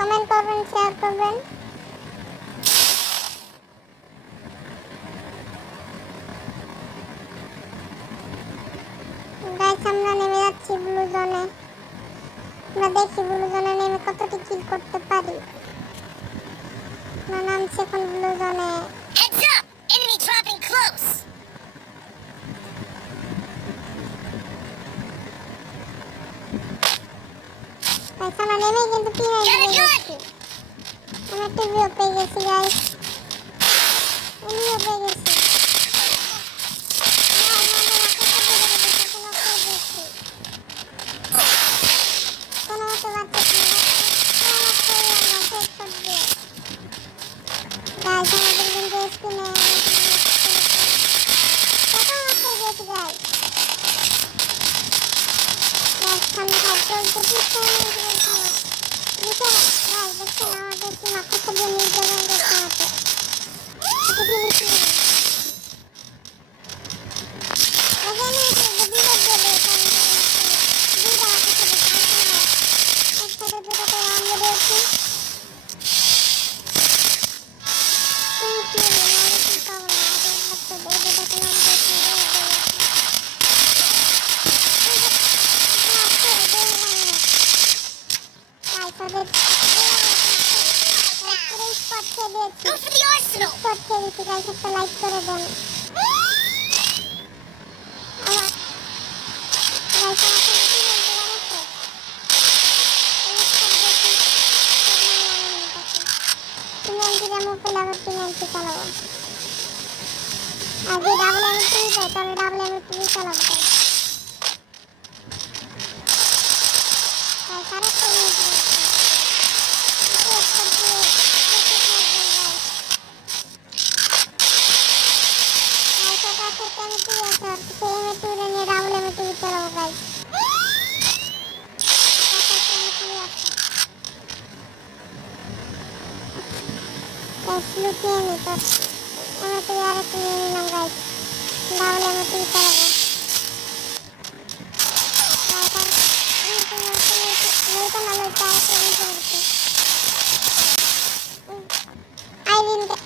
Comment করবেন, share করবেন। Guys আমরা নেমে যাচ্ছি ব্লু জোনে। আমরা দেখি ব্লু জোনে নেমে কতটি কিল করতে পারি। আমরা নামছি এখন ব্লু জোনে। Heads up! Enemy dropping close! Guys আমরা নেমেই কিন্তু পিনাই Got a দিয়ে gun! গেছি। আমরা টিভিও পেয়ে গেছি গাইস, এনিও পেয়ে গেছি। কোনো মতে বাঁচাচ্ছি না। গাইস আমাদের কিন্তু স্পিনে কত মাত্র গেছি গাইস। গাইস সামনে ফাইট চলছে, পিছনে গাইস দেখছেন আমাদের কি মাথা দিয়ে নির্যাতন করছে আমাকে। এটা কি বুঝছি না। এখানে বিপদ দেবে দুইটা মাথা থেকে একসাথে দুটোতে আমরা রয়েছি। Go for the arsenal! Like করে দেন। চালাবো আর যে ডাবল এম টু দেয় তাহলে ডাবল এম টু চালাবো। তাই সারা করে লুকিয়ে নি তো আমরা তো আর একটু নিয়ে নিলাম গাইস, তাহলে আমরা তুই চালাবো।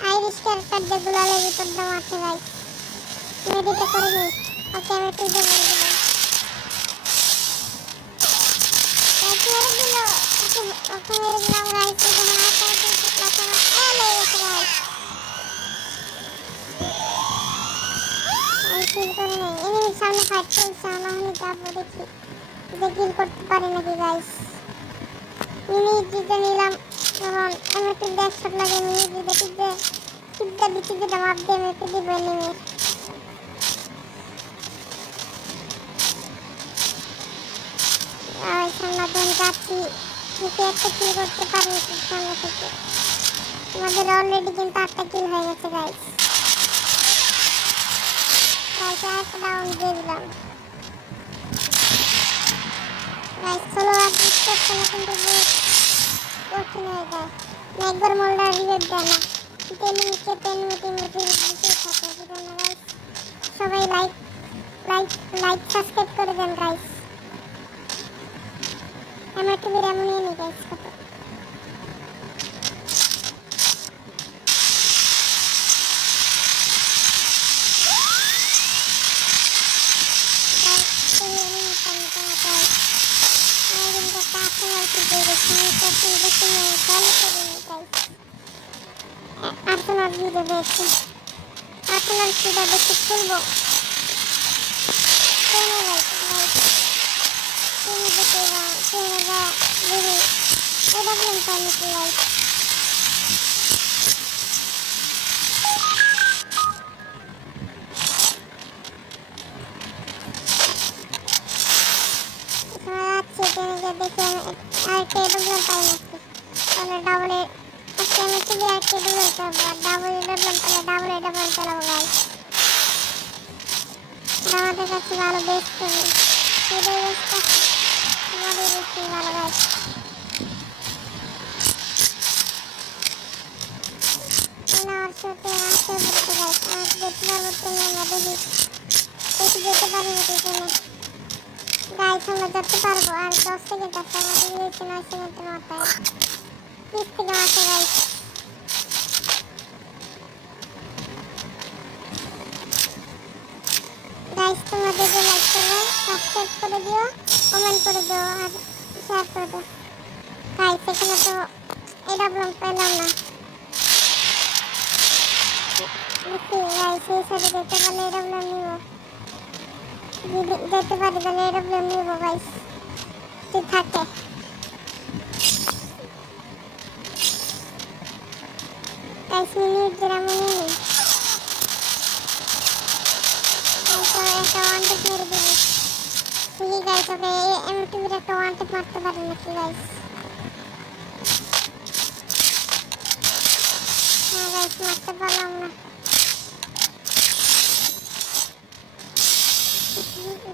আইরিশ ক্যারেক্টার যেগুলো আলে ভিতর দাম আছে গাইস, মেডিটা করে নি। ওকে আমি তুই দিয়ে মেরে দিলাম। ওকে মেরে দিল, ওকে মেরে দিলাম গাইস। যখন আসা এলে গেছে গাইস। কিল করে নেই, এনিমির সামনে ফাইট চলছে। আমরা হলে যাবো দেখি যে কিল করতে পারি নাকি গাইস। মিনিট জিতে নিলাম, কারণ এমএপি 100 লাগে। মিনিট জিতে টিপটা দিচ্ছি যেটা মাপ দিয়ে এমএপি দিব এনিমির। আর সামনে ধন যাচ্ছি, কিছু একটা কিল করতে পারি সামনে থেকে। আমাদের অলরেডি কিন্তু 8টা কিল হয়ে গেছে গাইস। একটা ডাউন দিয়ে দিলাম গাইস। সোলো আর করতে না কিন্তু বহুত কঠিন হয়ে যায়। একবার মোল্ডার রিভেট দেয় না, সবাই লাইক সাবস্ক্রাইব করে দেন গাইস। আমার টিভির এমনই নেই গাইস। কত আর্সেনাল জিতে পেয়েছি। আর্সেনাল সেটা দেখতে খুলবো। আমাদের কাছে ভালো বেস্ট আমাদের বেশি ভালো গাছ। আমার সাথে আসতে বলতে গাছ আমার যেতে পারবো তুমি আমরা দেখি যেতে পারি না পিছনে গাছ। আমরা যেতে পারবো আর 10 সেকেন্ড আছে আমাদের 9 সেকেন্ডের মাথায়। আছে গাইস। গাইস তোমরা ভিডিও লাইক করবে, সাবস্ক্রাইব করে দিও, কমেন্ট করে দিও আর শেয়ার করে দিও। গাইস এখানে তো এটা ব্লগ পেলাম না। দেখি গাইস এই সাইডে যেতে পারলে এটা ব্লগ নিব, যদি যেতে পারি তাহলে এটা ব্লগ নিব গাইস, যদি থাকে। গাইস মিনিট যেরকম নিই একটা ওয়ান টেপ মেরে দিবি। দেখি গাইস ওকে এমটিভির একটা ওয়ান টেপ মারতে পারি নাকি গাইস। হ্যাঁ গাইস মারতে পারলাম না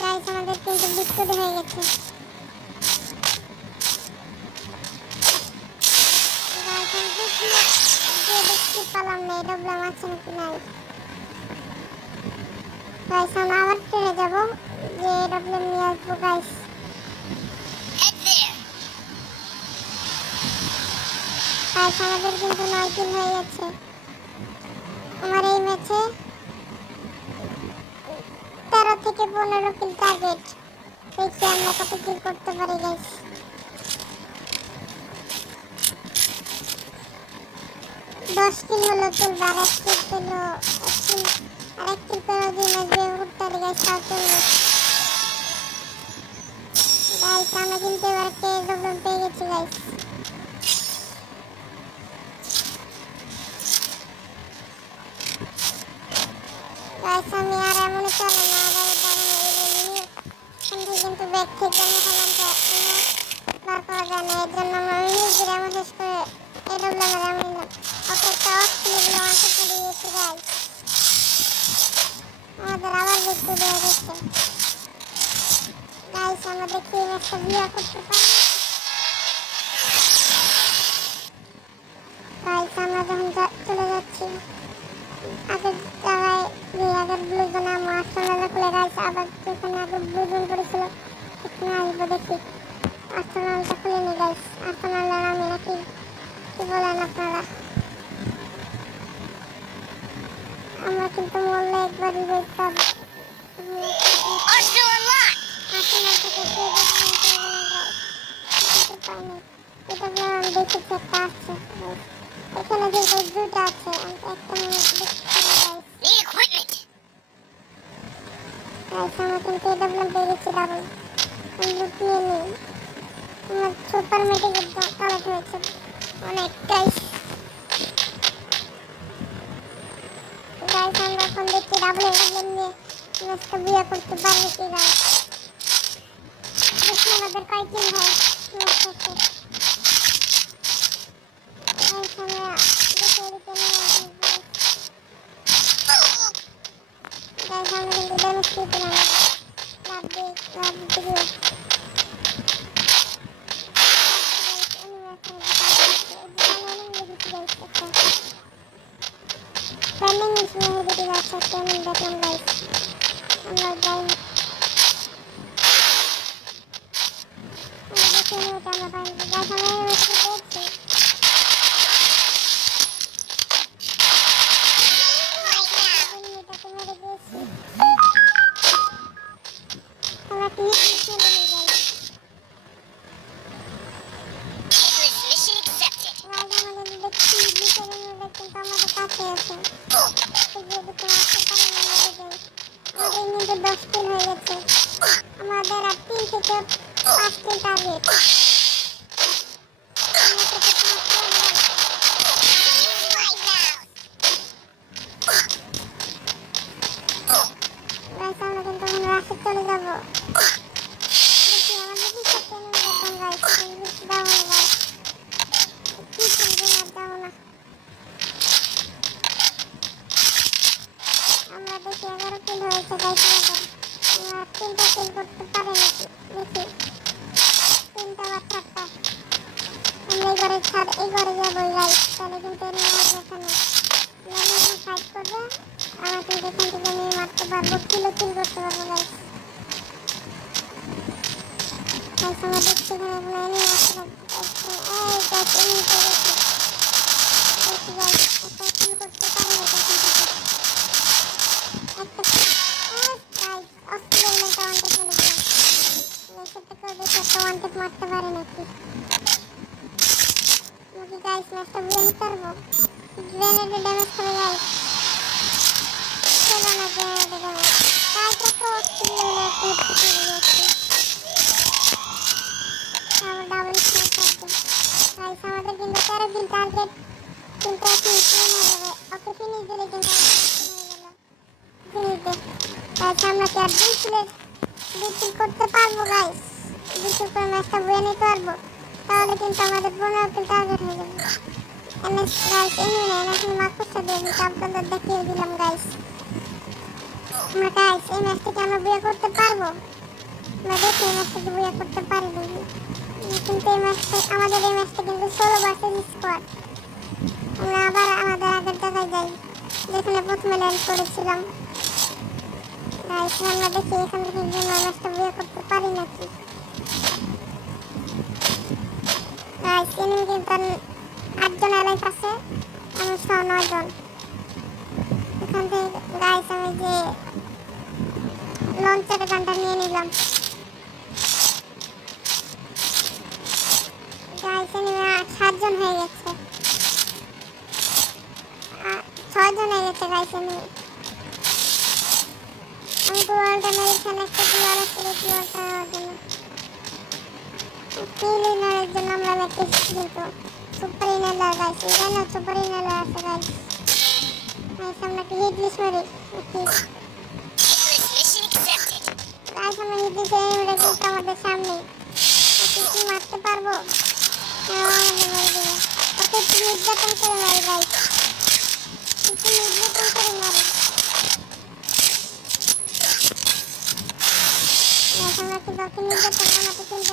গাইস, আমাদের কিন্তু বিস্কুট হয়ে গেছে। গাইস আমি দেখতে পারলাম না এটা ব্লাম আছে নাকি নাই। গাইস আমরা আবার ট্রেনে যাবো, যে এটা ব্লাম নিয়ে আসবো গাইস। Head there. গাইস আমাদের কিন্তু 9 কিল হয়ে গেছে আমার এই ম্যাচে। 13 থেকে 15 কিল টার্গেট। দেখি আমরা কত কিল করতে পারি গাইস। 10 কিল হলো তুলবো, আর 1 কিল পেলো, 1 কিল পেলো যে ম্যাচ দিয়ে উঠতে পারি গাইস, তাও চলবে। গাইস আমরা কিন্তু এবার KW পেয়ে গেছি গাইস। গাইস আমি আর এমন চলে না, আবার কিন্তু ব্যাগ থেকে আমি হলামটা বার করা যায় না, এর জন্য আমরা নিজের এমন শেষ করে এডব্লিউ আমরা এমন নিলাম। ওকে একটা অস্ট্রেলিয়া ওয়ানটা করে দিয়েছি গাইস, আমাদের আবার দেখতে দেওয়া গেছে গাইস। আমরা দেখি এই ম্যাচটা বিয়া করতে পারি গাইস। আমরা যখন চলে যাচ্ছি আগের জায়গায়, যে আগের ব্লু জোনে আমরা আস্ট্রেলিয়া খুলে গাইস, আবার যেখানে আগে ব্লু জোন করেছিল সেখানে আসবো। দেখি আস্ট্রেলিয়াটা খুলে নি গাইস। আস্ট্রেলিয়ার আমি নাকি কি বলেন আপনারা, আমরা কিন্তু মরলে একবারই দেখতাম। Arsenal unlocked. আস্ট্রেলিয়াটাকে কে দেখবেন পাইনি, এটা বলে আমি দেখেছি একটা আসছে গাইস। এখানে যে দুটো আছে আমি তো একটা দেখতে গাইস। Need equipment. গাইস আমরা কিন্তু এডব্লিউ পেয়ে গেছি ডাবল। আমি লুট নিয়ে নিই, আমার সুপার মেডিকেট কালেক্ট হয়েছে অনেক গাইস। গাইস আমরা এখন দেখছি ডাবল এডব্লিউ নিয়ে ম্যাচটা বিয়ে করতে পারবে কি গাইস। দেখি আমাদের কয় কিল হয় ম্যাচ শেষে। গাইস আমরা দেখে এদিকে নিয়ে আসি গাইস। গাইস আমরা কিন্তু ড্যামেজ খেতে না, লাভ দিয়ে ট্রেনিং ইস্যু হয়ে যেতে যাচ্ছে, ট্রেনিং দেখলাম গাইস। আমরা যাই দেখে নিয়ে ওটা আমরা পাইনি গাইস। আমরা এই ম্যাচটা দেখছি এটাকে মেরে দিয়েছি, আমরা কি খেলে নিই guys. English mission accepted. Guys আমাদের দেখছি ভিতরে মেরে কিন্তু আমাদের কাছে আছে, যদি কেউ আসতে পারে না মেরে দেয়। আমাদের কিন্তু 10 কিল হয়ে গেছে, আমাদের আর 3 থেকে 5 কিল টার্গেট। গাইস আমরা কিন্তু এখন রাশে চলে যাবো। দেখি আমাদের কি সব ট্রেনিং দেখলাম গাইস, ইংলিশ দাও না গাইস, কি ট্রেনিং আর দাও না। আমরা দেখি 11 কিল হয়েছে গাইস আমাদের, আমরা 3টা কিল করতে পারি নাকি দেখি, 3টা বা 4টা। আমরা এই ঘরে যাবো গাইস, তাহলে কিন্তু এনিমি আসবে এখানে, এনিমি ফাইট করবে, আমরা কিন্তু এখান থেকে এনিমি মারতে পারবো, কিল করতে পারবো গাইস। গাইস আমরা দেখছি এখানে কোনো এনিমি আসছে না, এই গাইস এনিমি পেয়ে গেছি। কি গাইস ম্যাচটা বুঝে নিতে পারবো? গ্রেনেডে ড্যামেজ করে গাইস। চলো না গ্রেনেডে ড্যামেজ। গাইস একটা অস্ট্রেলিয়া একটা গেছে। আবার ডাবল কিল করতে। গাইস আমাদের কিন্তু 13 কিল টার্গেট কিন্তু এখন ফিনিশ হয়ে যাবে। ওকে ফিনিশ দিলে কিন্তু হয়ে গেল। ফিনিশ দে। গাইস আমরা কি আর দুই কিল করতে পারবো গাইস? দুই কিল করে ম্যাচটা বুঝে নিতে পারবো। তাহলে কিন্তু আমাদের 15 কিল টার্গেট হয়ে যাবে। এমএস গাইস এমনি না এখন মাকুসা দিয়ে আমি আপনাদের দেখিয়ে দিলাম গাইস। আমরা গাইস এই ম্যাচটাকে আমরা বুঝে করতে পারবো। আমরা দেখি এই ম্যাচটাকে বুঝে করতে পারি দেখি। কিন্তু এই ম্যাচটা আমাদের এই ম্যাচটা কিন্তু সোলো ভার্সেস স্কোয়াড। আমরা আবার আমাদের আগের জায়গায় যাই যেখানে প্রথমে ল্যান্ড করেছিলাম। গাইস আমরা দেখি এখান থেকে ম্যাচটা বুঝে করতে পারি নাকি। গাইস এনিমি কিন্তু 8 জন এলাইট আছে, আমি সহ 9 জন। এখান থেকে গাইস আমি যে লঞ্চারের গানটা নিয়ে নিলাম। গাইস এনিমি 7 জন হয়ে গেছে, 6 জন হয়ে গেছে গাইস এনিমি। আমি গোয়ালটা মেরেছেন একটা গোয়াল আছে গোয়ালটা হওয়ার জন্য কিলিনারের জন্য আমরা লেখেছি কিন্তু সুপার ইনহেলার গাইস এখানে সুপার ইনহেলার আছে গাইস। গাইস আমরা কি হিট লিস্ট মারি Mission accepted. গাইস আমরা হিট লিস্ট এনিমিটা কিন্তু আমাদের সামনে ওকে কি মারতে পারবো? আমাদের মেরে দেবে। ওকে একটু নির্যাতন করে মারি গাইস, একটু নির্যাতন করে মারি। আমরা কিন্তু ওকে নির্যাতন আমাকে কিন্তু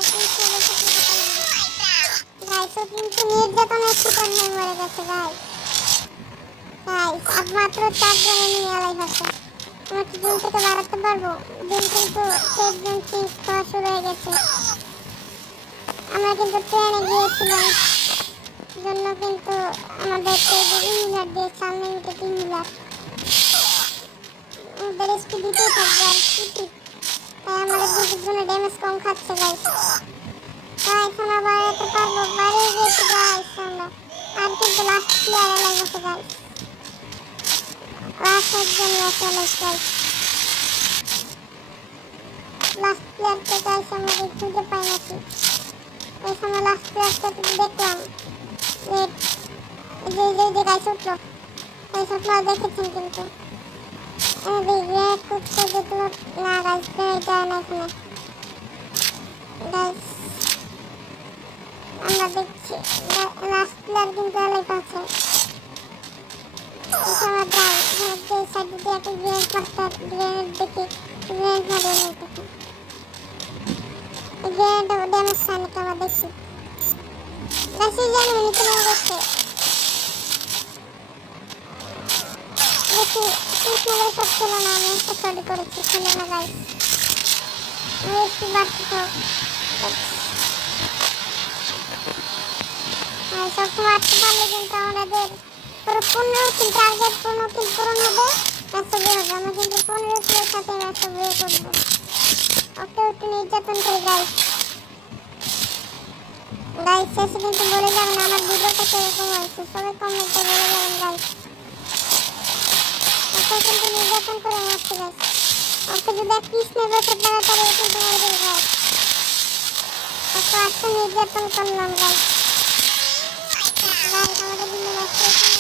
গাইস ও কিন্তু নির্যাতনের শিকার হয়ে মরে গেছে গাইস। গাইস আর মাত্র 4 জন এনিমি এলাইভ আছে। আমরা কি দিন থেকে বাড়াতে পারবো? দিন কিন্তু 6 জন ফিনিশ করা শুরু হয়ে গেছে। আমরা কিন্তু ট্রেনে গিয়েছিলাম জন্য কিন্তু আমাদের ইনহিলার দিয়ে আনলিমিটেড ইনহিলার আমাদের এসপি দিতেই থাকবে আর কি। তাই আমাদের দুজনের ড্যামেজ কম খাচ্ছে গাইস। গাইস আমরা বাড়াতে পারবো, বাড়িয়ে গেছি গাইস আমরা। আর কিন্তু লাস্ট প্লেয়ার এলাইভ আছে গাইস, লাস্ট একজন আছে এলাইভ গাইস। লাস্ট প্লেয়ারকে গাইস আমরা খুঁজে পাই নাকি। গাইস আমরা লাস্ট প্লেয়ারটা দেখলাম যে গাইস উঠলো। গাইস আপনারা দেখেছেন কিন্তু গ্রেনেড করতে যেগুলো না গাইস গ্রেনেড যায় না এখানে গাইস। আমরা দেখছি লাস্ট প্লেয়ার কিন্তু এলাইভ আছে। আমরা যাই যে সাইড দিয়ে একটা গ্রেনেড মারতে গ্রেনেড দেখি গ্রেনেড মারিয়ে নিতেছে। গ্রেনেড ড্যামেজ খায় নাকি আমরা দেখছি গাইস। এই জানি নিচে নেমে গেছে দেখি কৃষ্ণের সব ছিল না, আমি একটা স্টাডি করেছি ছিল না গাইস। আমি একটু বাড়তে থাক সবসময় আটতে পারলে কিন্তু আমাদের পুরো 15 কিল টার্গেট 15 কিল পূরণ হবে, ম্যাচটা বিয়ে হবে। আমরা কিন্তু 15 কিলের সাথে ম্যাচটা বিয়ে করবো। ওকে একটু নির্যাতন করি গাইস। গাইস শেষে কিন্তু বলে যাবেন আমার ভিডিওটা কিরকম হয়েছে, সবাই কমেন্টে বলে যাবেন গাইস। ওকে কিন্তু নির্যাতন করে মারছে গাইস। ওকে যদি কৃষ্ণের বছর তাড়াতাড়ি কিন্তু মেরে দেবে গাইস। ওকে আজকে নির্যাতন করলাম গাইস। গাইস আমাদের কিন্তু ম্যাচটা